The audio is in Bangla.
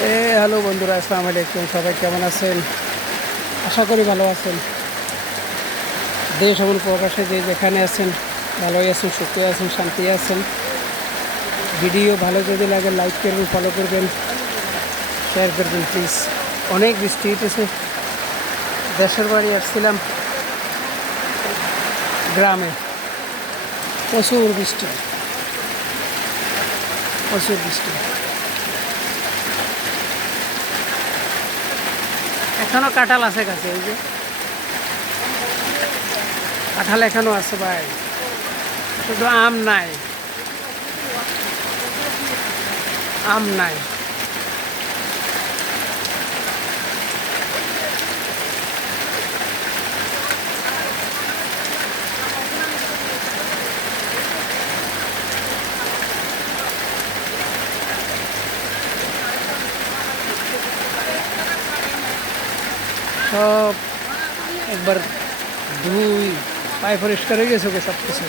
হ্যালো বন্ধুরা, আসসালামু আলাইকুম। সবাই কেমন আছেন? আশা করি ভালো আছেন। দেশ এবং প্রবাসে যে যেখানে আছেন ভালোই আছেন, সুখে আছেন, শান্তি আছেন। ভিডিও ভালো যদি লাগে লাইক করবেন, ফলো করবেন, শেয়ার করবেন প্লিজ। অনেক বৃষ্টি হইতেছে। দেশের বাড়ি আসছিলাম গ্রামে, প্রচুর বৃষ্টি, প্রচুর বৃষ্টি। এখনো কাঁঠাল আছে কাছে, এই যে কাঁঠাল এখনো আছে ভাই, শুধু আম নাই, আম নাই। সব একবার ধুই, পায়ে পরিষ্কার হয়ে গেছে সব কিছু।